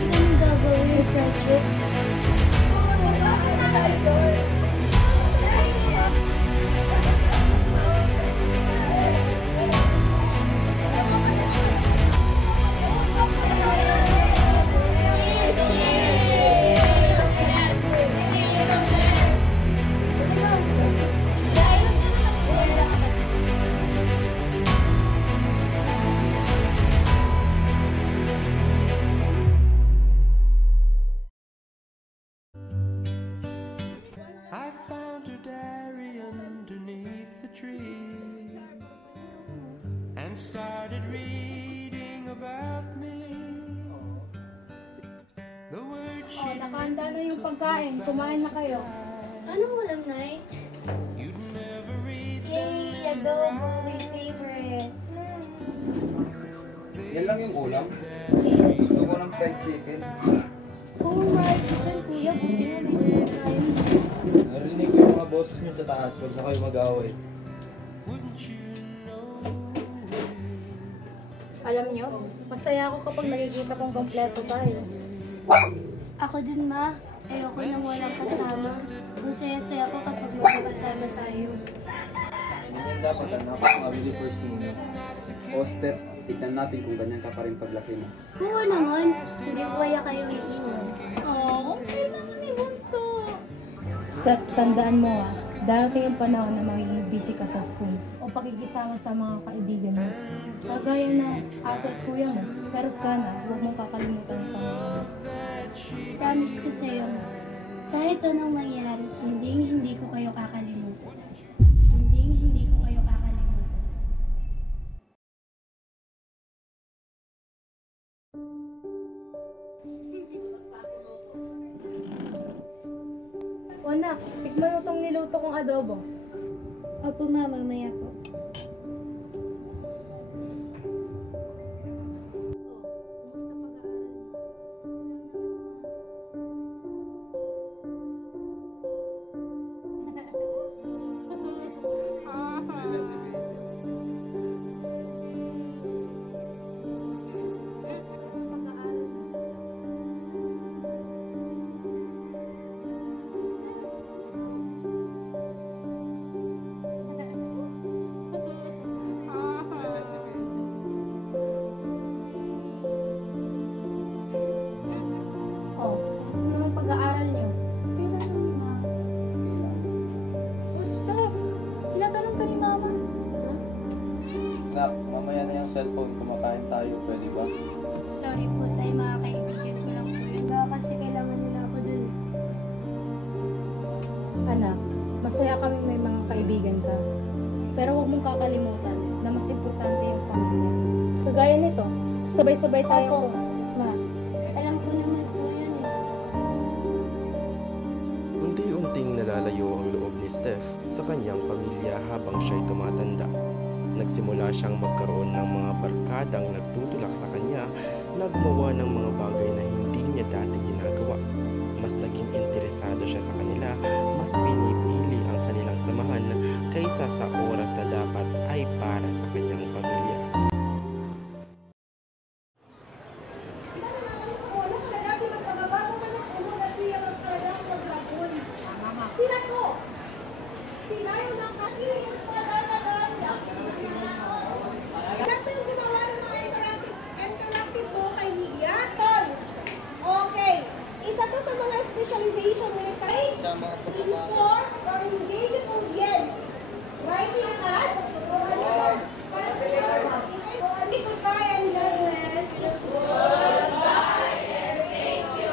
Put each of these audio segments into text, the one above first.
kasi namin gagawin, project. And started reading about me. The word she Nakahanda na yung pagkain. Kumain na kayo. Anong ulam, Nay? you'd never read. Yay! Adobo! My favorite! Yan lang yung ulam. Gusto ko ng fried chicken. Kung mahal ko dyan, kuya, buti na may ulam tayo. Narinig ko yung mga boses nyo sa taas. Huwag na kayo mag-away. Wouldn't you know? Alam nyo, masaya ako kapag nakikita kong kompleto tayo. Ako din, Ma. Ayoko nang walang kasama. Ang saya-saya ko kapag magkasama tayo. Ganyan dapat anak. Mabili first muna. O step, tignan natin kung ganyan ka pa rin paglaki mo. Oo naman. Hindi ko kaya kayo iiwan. Oo, sweet naman ni Bunso. Step, tandaan mo darating yung panahon na magiging busy ka sa school o pakikisama sa mga kaibigan mo. Kagaya ng ate at kuya mo, pero sana huwag mong kakalimutan ang pamilya mo. Promise ko sa'yo, Ma. Kahit anong mangyari, hindi ko kayo kakalimutan. Hindi ko kayo kakalimutan. O anak, tikman mo itong niluto kong adobo. Opo, Ma. Mamaya po. O, gusto naman pag-aaral nyo. Kailan mo, Ma? Oh, Steph. Tinatanong ka ni Mama. Nak, mamaya na yung cellphone. Kumakain tayo. Pwede ba? Sorry po, tayo mga kaibigan ko lang po yun. Baka kasi kailangan nila ako dun. Anak, masaya kami may mga kaibigan ka. Pero huwag mong kakalimutan na mas importante yung pamilya. Kagaya nito, sabay-sabay tayo. Opo, Ma. Alam ko naman po yun eh. Unti-unting nalalayo ang loob ni Steph sa kanyang pamilya habang siya'y tumatanda. Nagsimula siyang magkaroon ng mga barkadang nagtutulak sa kanya na gumawa ng mga bagay na hindi niya dati ginagawa. Mas naging interesado siya sa kanila, mas pinipili ang kanilang samahan kaysa sa oras na dapat ay para sa kanyang pamilya. Interactive multimedia. Tons. Okay. Isa to sa mga specialization when it comes inform or engage an audience. Writing ads. Goodbye and God bless. Goodbye and thank you.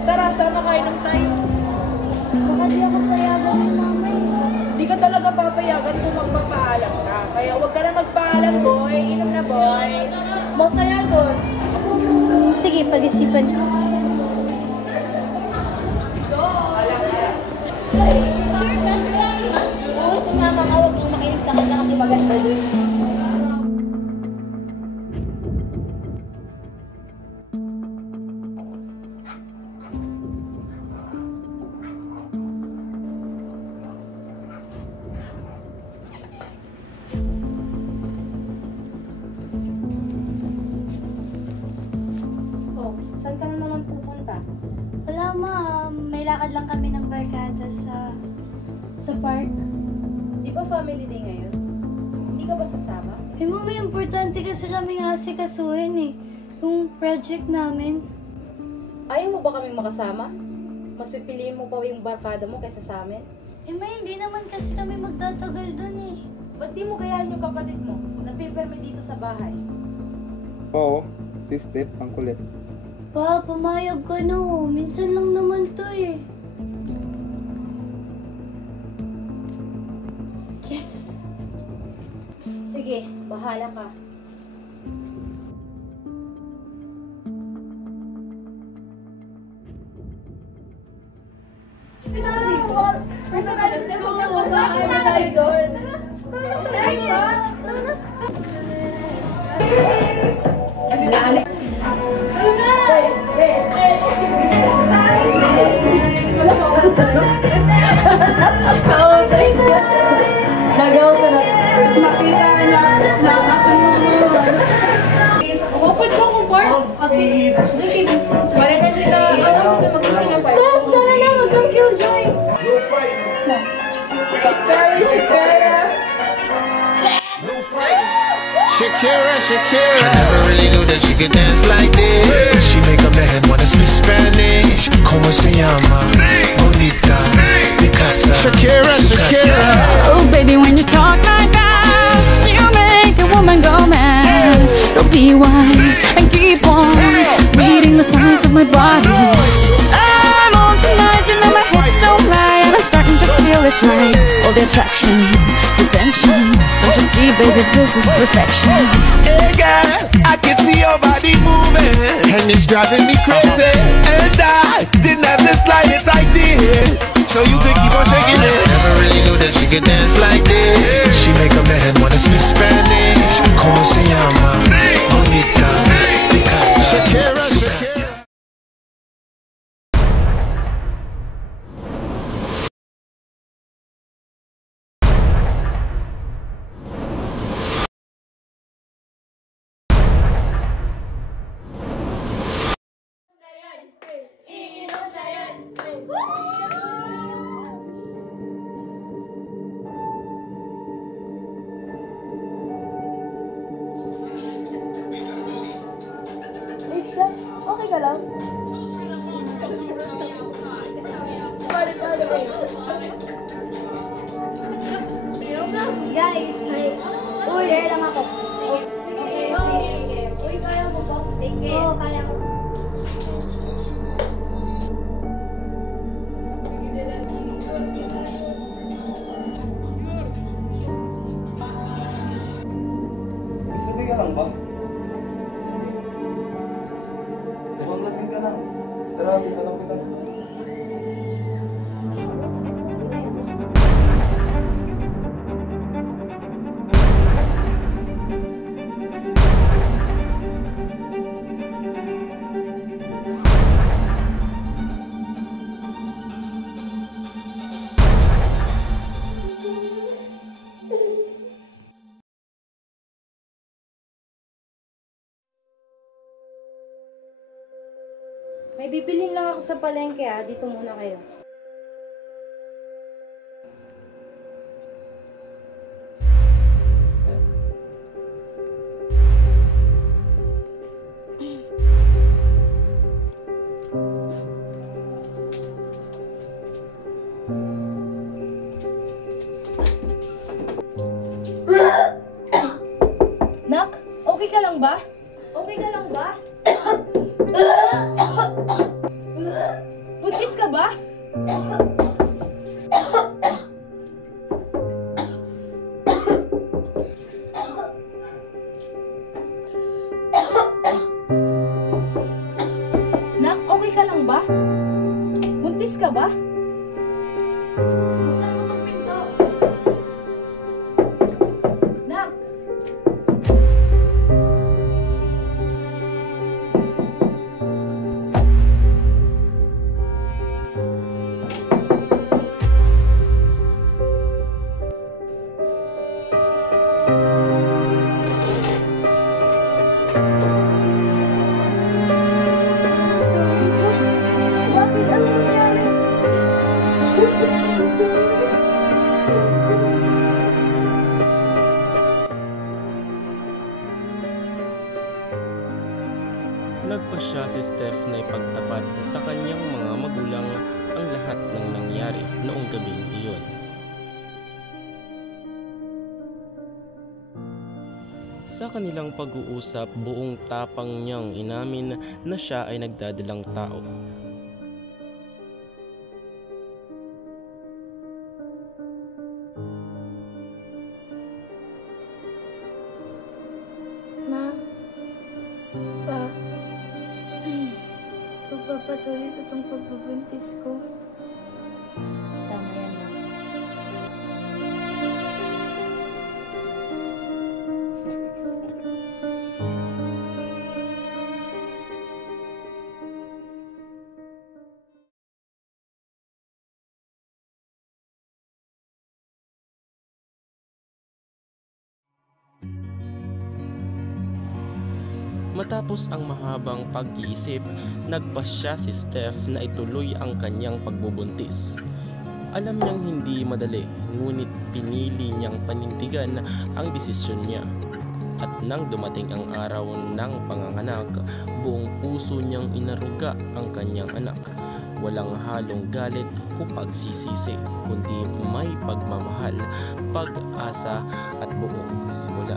Tara, makainom tayo. Baka di ako payagan ni Mama eh. Di ka talaga papayagan kung magpapaalam ka. Kaya huwag ka na magpaalam, boy. Inom na, boy. Masaya doon. Sige, pag-isipan ko. Sure ka, Sai? Oo, si Mama nga, huwag mong makinig sa kanya kasi maganda doon. saan ka na naman pupunta? Wala ma, may lakad lang kami ng barkada sa park. Di ba family day ngayon? Hindi ka ba sasama? Eh mama, importante kasi kami nga asikasuhin eh. Yung project namin. Ayaw mo ba kaming makasama? Mas pipiliin mo pa yung barkada mo kaysa sa amin? Eh ma, hindi naman kasi kami magtatagal dun eh. Ba't di mo gayahin yung kapatid mo na piperme dito sa bahay? Oo, si Steph, ang kulit. Pa, pumayag ka na oh. Minsan lang naman to eh. Yes! Sige, bahala ka. Nagaw sa nakita niya na Kupad ko ko, Bart. Okay. Balik ka sila. Ano mo sa magkakita, Bart? Stop! Tara na, magkang-killjoy! Shakira. I never really knew that she could dance like this. She make up the head wanna speak Spanish. Como se llama? Bonita, Picasa. Shakira. Oh baby, when you talk like that, you make a woman go mad. So be wise and keep on reading the signs of my body. I'm on tonight, you know my hips don't lie, and I'm starting to feel it's right. All the attraction, the tension. Don't you see, baby, this is perfection. Hey girl, I can see your body moving, and it's driving me crazy. And I didn't have the slightest idea, so you could keep on shaking it. Never really knew that she could dance like this. She make up the head wanna speak Spanish. Como se llama? Bonita, Picasa. Shakira. Lisa, okay ka lang? Guys, share lang ako. Sige. Uy, kaya mo ba? Sige. Oo, kaya ko. Isabay ka lang ba? Mukhang lasing ka na. Grabe ka lang kita. May bibilhin lang ako sa palengke dito muna kayo. Nak, okay ka lang ba? Okay ka lang ba? Buntis ka ba? Nak, okay ka lang ba? Buntis ka ba? Buksan mo tong pinto. Nak! Nagpasya si Steph na ipagtapat sa kanyang mga magulang ang lahat ng nangyari noong gabing iyon. Sa kanilang pag-uusap, buong tapang niyang inamin na siya ay nagdadalang tao. Ma, Pa, pagpapatuloy ko itong pagbubuntis ko. Tama yan, ma. Matapos ang mahabang pag-iisip, nagpasya si Steph na ituloy ang kanyang pagbubuntis. Alam niyang hindi madali, ngunit pinili niyang panindigan ang desisyon niya. At nang dumating ang araw ng panganganak, buong puso niyang inaruga ang kanyang anak. Walang halong galit o pagsisisi, kundi may pagmamahal, pag-asa at buong simula.